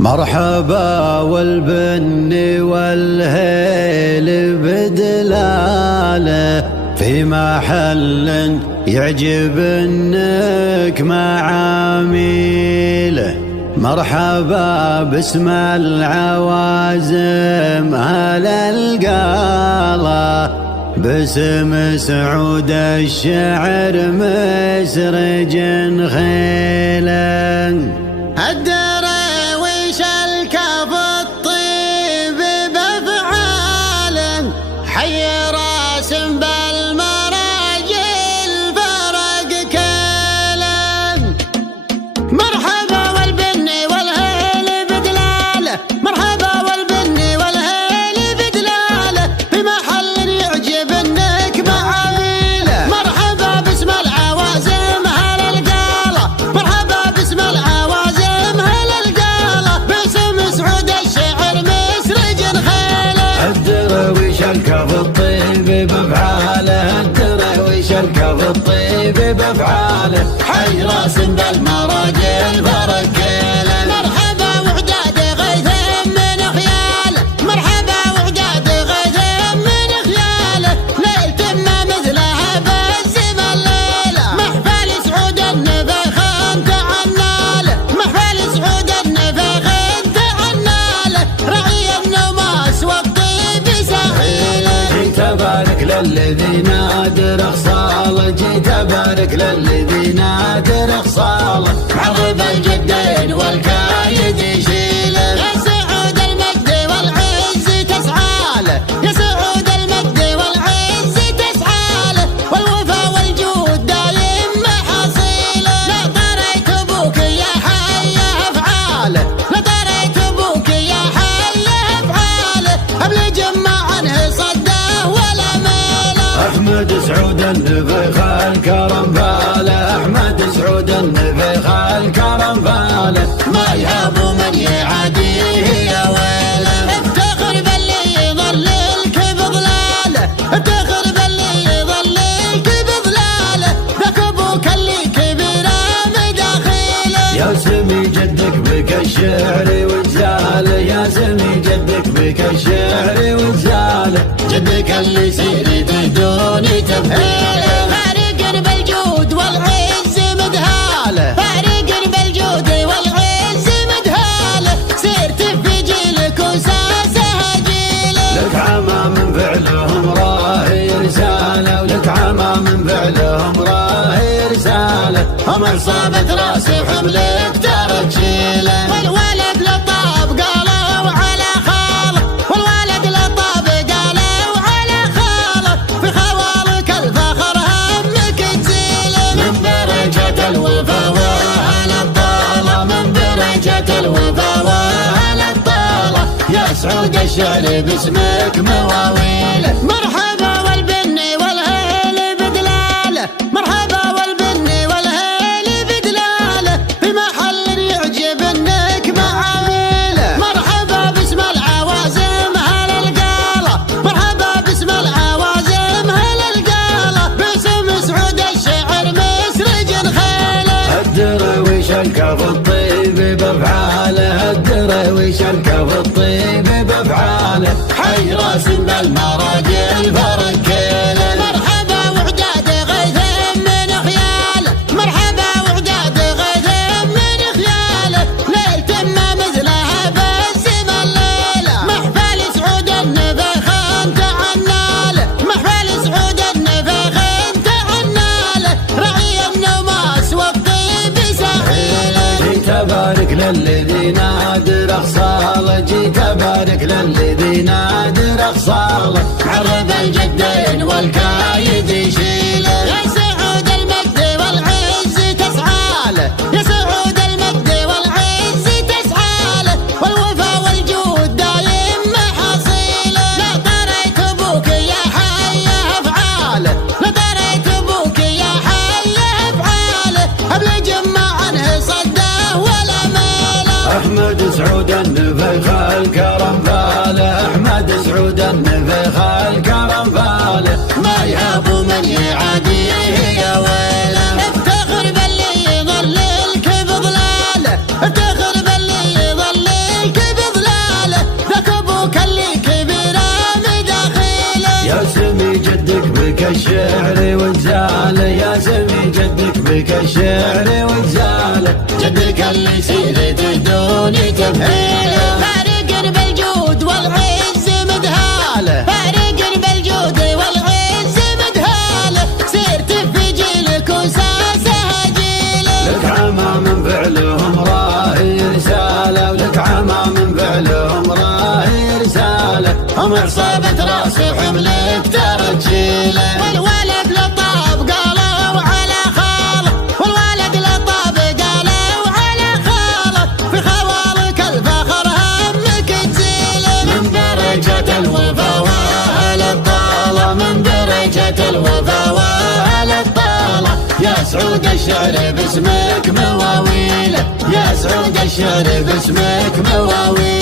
مرحبا والبن والهيل بدلاله في محل يعجب انك معاميله. مرحبا باسم العوازم هل القاله باسم سعود الشعر مسرج خيلا. الدراويش الكف الطيب بافعاله حي راس بالمراجل فرق كلام. مرحبا والبن والهيل بدلاله مرحبا والبن والهيل بدلاله في محل يعجب انك معاميله. مرحبا باسم العوازم هل القاله مرحبا باسم العوازم هل القاله باسم سعود الشعر مسرج خيله. الدراويش الكف الطيب بافعاله الدراويش الكف الطيب بافعاله حي راس بالمراجل فرق كيله. مرحبا وعداد غيث من خياله مرحبا وعداد غيث من خياله ليلة ما مثلها بزم الليله. محفل سعود النفخ تعناله محفل سعود النفخ تعناله رعي النماس والطيب سهيله. جيت ابارك للذي نادر خصاله جيت ابارك للذي نادر خصاله عظم الجدين والكايد يشيله. يا سعود المجد والعز تسعاله يا سعود المجد والعز تسعاله والوفا والجود دايم محاصيله. لا طريت ابوك يا حي افعاله لا طريت ابوك يا حي افعاله ابلج ما عنه صده ولا ماله. احمد سعود النفخ الكرم باله احمد سعود النفخ الكرم باله ما يهاب من يعاديه يا ويله. افتخر باللي يضللك بضلاله افتخر باللي يضللك بضلاله ذاك ابوك اللي كبيره مداخيله. يا سمي جدك بك الشعر وجزاله يا سمي جدك بك الشعر وجزاله جدك اللي سيرته دون تبهيله. فارق بالجود والعز مدهاله فارق بالجود والعز مدهاله سيرت في جيلك وساسها جيله. لك عما من فعلهم راهي رساله ولك عما من فعلهم راهي رساله عمر صابت راسي وحملك ترك شيله. والولد لطاب قالوا على خاله والولد لطاب قالوا على خاله في خوالك الفخر همك تزيله. من بركة الوفا واهل الطالة من بركة الوفا واهل الطالة يا سعود الشعر باسمك مواويله. مرحبا والبن والهيل بدلاله مرحبا والبن والهيل بدلاله في محل يعجب انك معاميله. مرحبا باسم العوازم هل القاله مرحبا باسم العوازم هل القاله باسم سعود الشعر مسرج خيله. الدراويش الكف الطيب بافعاله الدراويش الكف الطيب بافعاله حي راس بالمراجل فرق كيله. مرحبا وعداد غيث من خياله مرحبا وعداد غيث من خياله ليلة ما مثلها بزم الليله. محفل سعود النفخ تعناله محفل سعود النفخ تعناله رعي النماس والطيب سهيله. جيت ابارك للذي نادر خصاله جيت ابارك للذي نادر خصاله عرب الجدين والكايد يشيله. يا سعود المجد والعز تسعاله يا سعود المجد والعز تسعاله والوفا والجود دايم محاصيله. لا طريت ابوك يا حي افعاله لا طريت ابوك يا حي افعاله ابلج ما عنه صده ولا ماله. احمد سعود النفخ الكرم باله احمد سعود النفخ الكرم باله ما يهاب من يعاديه يا ويله. افتخر باللي يضللك بضلاله افتخر باللي يضللك جدك الشعر وغزاله، جدك اللي سيرته دون تمثيله. فارق بالجود والعز مدهاله، فارق بالجود والعز مدهاله، سيرت في جيلك وساسه جيله. لك عمام فعلهم راهي رساله، ولك عمام فعلهم راهي رساله، هم عصابة راس حملك ترجيله. والولد لطاب قالوا على خاله، والولد لطاب قالوا على خاله، في خوالك الفخر همك تزيله. من درجة الوفا واهل الطالة، من درجة الوفا واهل الطالة، يا سعود الشعر باسمك مواويله، يا سعود الشعر باسمك مواويله.